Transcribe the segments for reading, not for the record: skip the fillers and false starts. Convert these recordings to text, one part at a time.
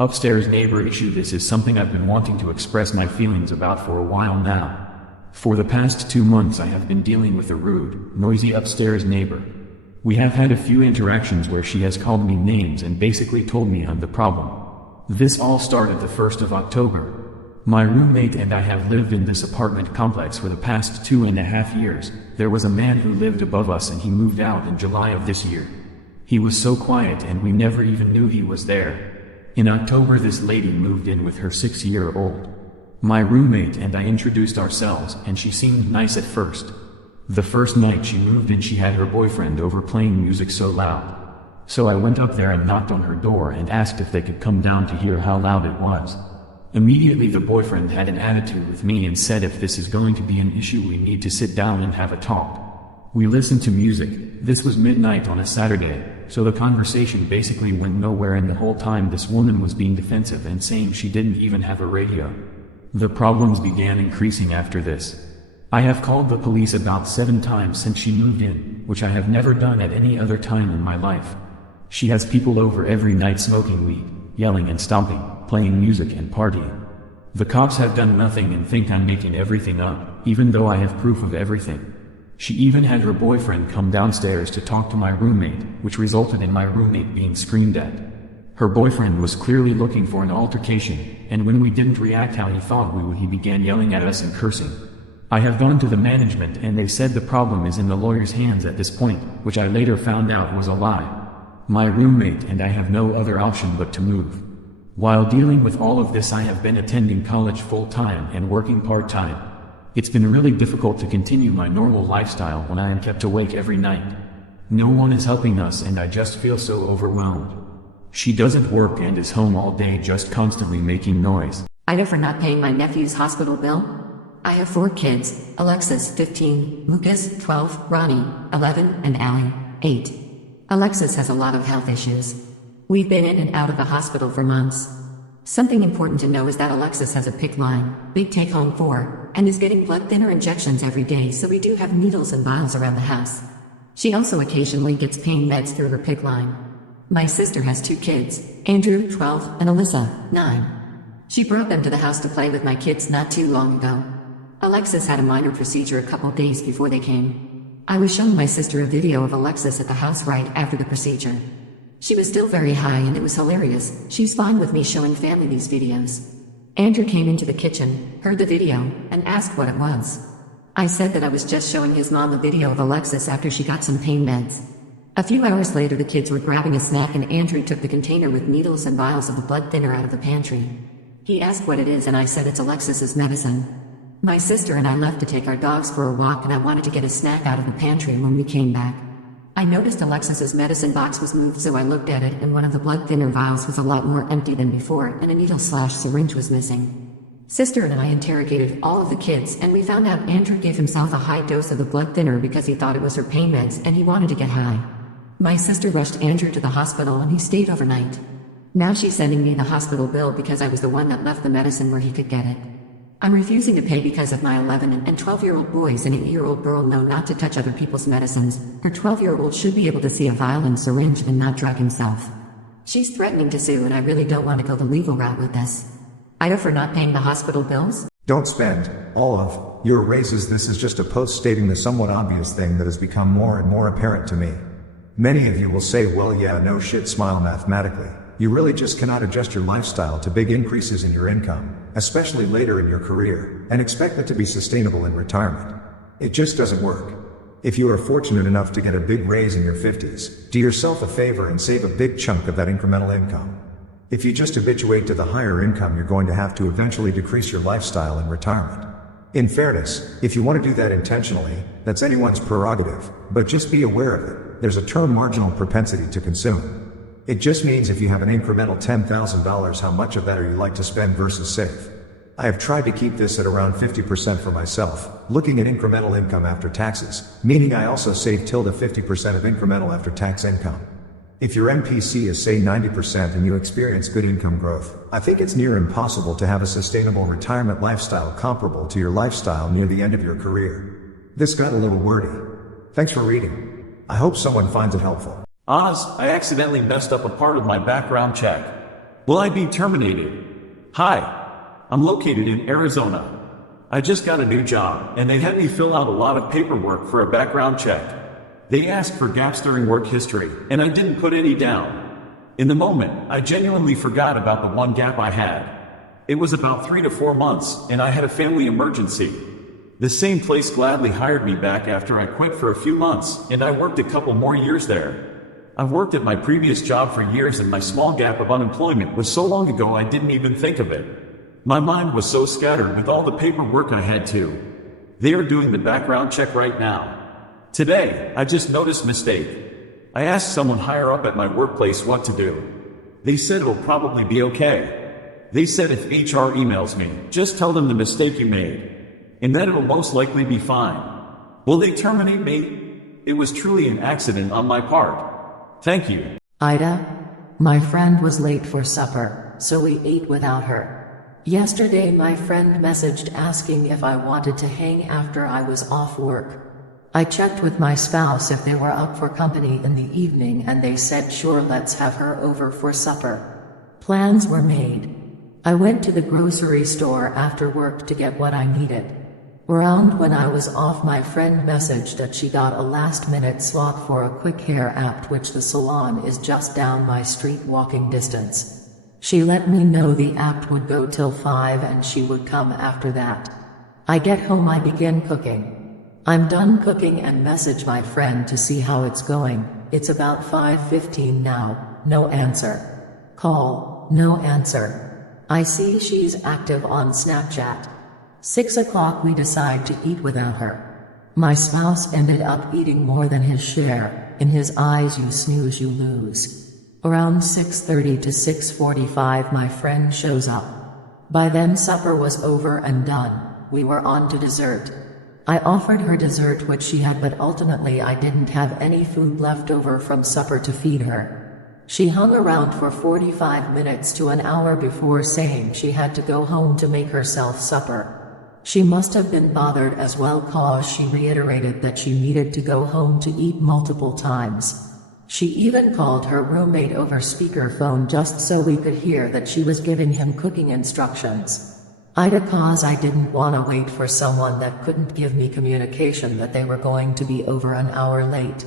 Upstairs neighbor issue. This is something I've been wanting to express my feelings about for a while now. For the past 2 months I have been dealing with a rude, noisy upstairs neighbor. We have had a few interactions where she has called me names and basically told me I'm the problem. This all started the 1st of October. My roommate and I have lived in this apartment complex for the past 2.5 years. There was a man who lived above us and he moved out in July of this year. He was so quiet and we never even knew he was there. In October this lady moved in with her 6-year-old. My roommate and I introduced ourselves and she seemed nice at first. The first night she moved in she had her boyfriend over playing music so loud. So I went up there and knocked on her door and asked if they could come down to hear how loud it was. Immediately the boyfriend had an attitude with me and said if this is going to be an issue we need to sit down and have a talk. We listened to music. This was midnight on a Saturday, so the conversation basically went nowhere and the whole time this woman was being defensive and saying she didn't even have a radio. The problems began increasing after this. I have called the police about 7 times since she moved in, which I have never done at any other time in my life. She has people over every night smoking weed, yelling and stomping, playing music and partying. The cops have done nothing and think I'm making everything up, even though I have proof of everything. She even had her boyfriend come downstairs to talk to my roommate, which resulted in my roommate being screamed at. Her boyfriend was clearly looking for an altercation, and when we didn't react how he thought we would, he began yelling at us and cursing. I have gone to the management and they said the problem is in the lawyer's hands at this point, which I later found out was a lie. My roommate and I have no other option but to move. While dealing with all of this I have been attending college full-time and working part-time. It's been really difficult to continue my normal lifestyle when I am kept awake every night. No one is helping us and I just feel so overwhelmed. She doesn't work and is home all day just constantly making noise. Ida for not paying my nephew's hospital bill. I have 4 kids, Alexis 15, Lucas 12, Ronnie 11, and Allie 8. Alexis has a lot of health issues. We've been in and out of the hospital for months. Something important to know is that Alexis has a PICC line, big take-home 4, and is getting blood thinner injections every day, so we do have needles and vials around the house. She also occasionally gets pain meds through her PICC line. My sister has 2 kids, Andrew 12 and Alyssa 9. She brought them to the house to play with my kids not too long ago. Alexis had a minor procedure a couple days before they came. I was showing my sister a video of Alexis at the house right after the procedure. She was still very high and it was hilarious. She's fine with me showing family these videos. Andrew came into the kitchen, heard the video, and asked what it was. I said that I was just showing his mom a video of Alexis after she got some pain meds. A few hours later the kids were grabbing a snack and Andrew took the container with needles and vials of the blood thinner out of the pantry. He asked what it is and I said it's Alexis's medicine. My sister and I left to take our dogs for a walk and I wanted to get a snack out of the pantry when we came back. I noticed Alexis's medicine box was moved, so I looked at it and one of the blood thinner vials was a lot more empty than before and a needle/syringe was missing. Sister and I interrogated all of the kids and we found out Andrew gave himself a high dose of the blood thinner because he thought it was her pain meds and he wanted to get high. My sister rushed Andrew to the hospital and he stayed overnight. Now she's sending me the hospital bill because I was the one that left the medicine where he could get it. I'm refusing to pay because of my 11 and 12-year-old boys and 8-year-old girl know not to touch other people's medicines. Her 12-year-old should be able to see a vial and syringe and not drug himself. She's threatening to sue and I really don't want to go the legal route with this. Ida for not paying the hospital bills? Don't spend all of your raises. This is just a post stating the somewhat obvious thing that has become more and more apparent to me. Many of you will say, well, yeah, no shit, smile mathematically. You really just cannot adjust your lifestyle to big increases in your income, especially later in your career, and expect that to be sustainable in retirement. It just doesn't work. If you are fortunate enough to get a big raise in your 50s, do yourself a favor and save a big chunk of that incremental income. If you just habituate to the higher income, you're going to have to eventually decrease your lifestyle in retirement. In fairness, if you want to do that intentionally, that's anyone's prerogative, but just be aware of it. There's a term, marginal propensity to consume. It just means if you have an incremental $10,000, how much of that are you like to spend versus save? I have tried to keep this at around 50% for myself, looking at incremental income after taxes, meaning I also save till the 50% of incremental after tax income. If your MPC is say 90% and you experience good income growth, I think it's near impossible to have a sustainable retirement lifestyle comparable to your lifestyle near the end of your career. This got a little wordy. Thanks for reading. I hope someone finds it helpful. Oz, I accidentally messed up a part of my background check. Will I be terminated? Hi, I'm located in Arizona. I just got a new job, and they had me fill out a lot of paperwork for a background check. They asked for gaps during work history, and I didn't put any down. In the moment, I genuinely forgot about the one gap I had. It was about 3 to 4 months, and I had a family emergency. The same place gladly hired me back after I quit for a few months, and I worked a couple more years there. I've worked at my previous job for years, and my small gap of unemployment was so long ago I didn't even think of it. My mind was so scattered with all the paperwork I had to. They are doing the background check right now. Today, I just noticed mistake. I asked someone higher up at my workplace what to do. They said it'll probably be okay. They said if HR emails me, just tell them the mistake you made, and that it'll most likely be fine. Will they terminate me? It was truly an accident on my part. Thank you. Ida, my friend was late for supper, so we ate without her. Yesterday my friend messaged asking if I wanted to hang after I was off work. I checked with my spouse if they were up for company in the evening, and they said sure, let's have her over for supper. Plans were made. I went to the grocery store after work to get what I needed. Around when I was off, my friend messaged that she got a last-minute slot for a quick hair app, which the salon is just down my street walking distance. She let me know the app would go till 5 and she would come after that. I get home, I begin cooking. I'm done cooking and message my friend to see how it's going. It's about 5:15 now, no answer. Call, no answer. I see she's active on Snapchat. 6 o'clock we decide to eat without her. My spouse ended up eating more than his share. In his eyes, you snooze, you lose. Around 6:30 to 6:45 my friend shows up. By then supper was over and done. We were on to dessert. I offered her dessert which she had, but ultimately I didn't have any food left over from supper to feed her. She hung around for 45 minutes to an hour before saying she had to go home to make herself supper. She must have been bothered as well, cause she reiterated that she needed to go home to eat multiple times. She even called her roommate over speakerphone just so we could hear that she was giving him cooking instructions. Cause I didn't want to wait for someone that couldn't give me communication that they were going to be over an hour late.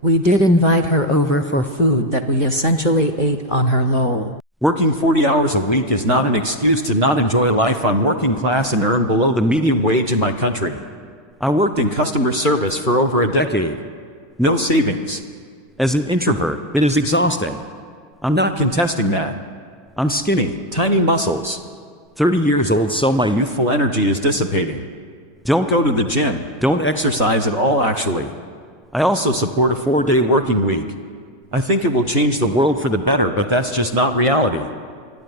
We did invite her over for food that we essentially ate on her lol. Working 40 hours a week is not an excuse to not enjoy life. I'm working class and earn below the median wage in my country. I worked in customer service for over a decade. No savings. As an introvert, it is exhausting. I'm not contesting that. I'm skinny, tiny muscles. 30 years old, so my youthful energy is dissipating. Don't go to the gym, don't exercise at all actually. I also support a 4-day working week. I think it will change the world for the better, but that's just not reality.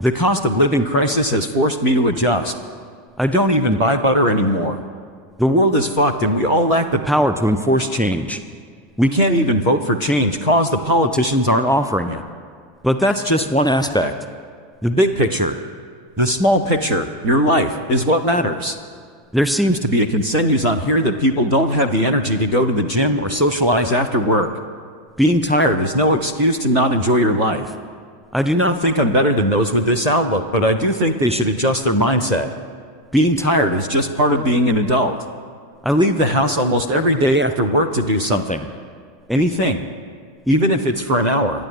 The cost of living crisis has forced me to adjust. I don't even buy butter anymore. The world is fucked and we all lack the power to enforce change. We can't even vote for change cause the politicians aren't offering it. But that's just one aspect. The big picture. The small picture, your life, is what matters. There seems to be a consensus on here that people don't have the energy to go to the gym or socialize after work. Being tired is no excuse to not enjoy your life. I do not think I'm better than those with this outlook, but I do think they should adjust their mindset. Being tired is just part of being an adult. I leave the house almost every day after work to do something. Anything. Even if it's for an hour.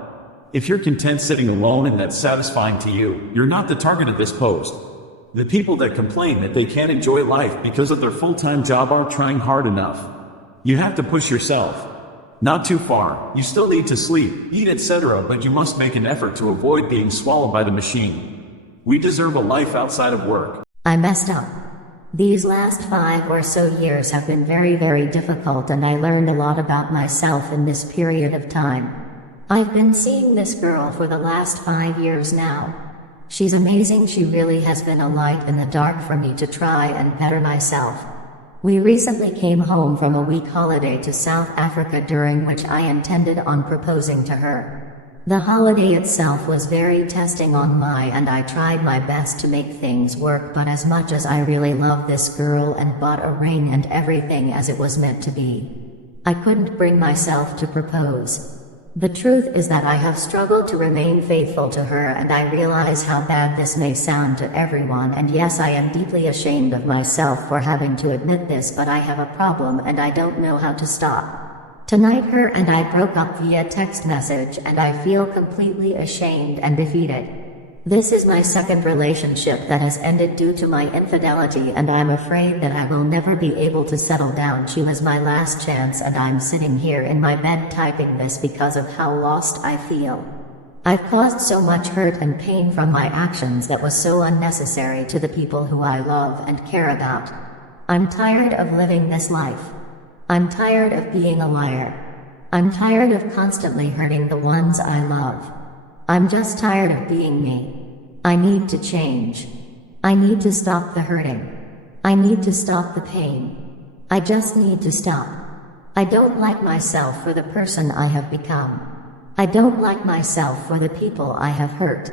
If you're content sitting alone and that's satisfying to you, you're not the target of this post. The people that complain that they can't enjoy life because of their full-time job aren't trying hard enough. You have to push yourself. Not too far. You still need to sleep, eat, etc., but you must make an effort to avoid being swallowed by the machine. We deserve a life outside of work. I messed up. These last 5 or so years have been very, very difficult, and I learned a lot about myself in this period of time. I've been seeing this girl for the last 5 years now. She's amazing. She really has been a light in the dark for me to try and better myself. We recently came home from a week holiday to South Africa, during which I intended on proposing to her. The holiday itself was very testing on my end. I tried my best to make things work, but as much as I really love this girl and bought a ring and everything as it was meant to be, I couldn't bring myself to propose. The truth is that I have struggled to remain faithful to her, and I realize how bad this may sound to everyone, and yes, I am deeply ashamed of myself for having to admit this, but I have a problem and I don't know how to stop. Tonight her and I broke up via text message, and I feel completely ashamed and defeated. This is my second relationship that has ended due to my infidelity, and I'm afraid that I will never be able to settle down. She was my last chance, and I'm sitting here in my bed typing this because of how lost I feel. I've caused so much hurt and pain from my actions that was so unnecessary to the people who I love and care about. I'm tired of living this life. I'm tired of being a liar. I'm tired of constantly hurting the ones I love. I'm just tired of being me. I need to change. I need to stop the hurting. I need to stop the pain. I just need to stop. I don't like myself for the person I have become. I don't like myself for the people I have hurt.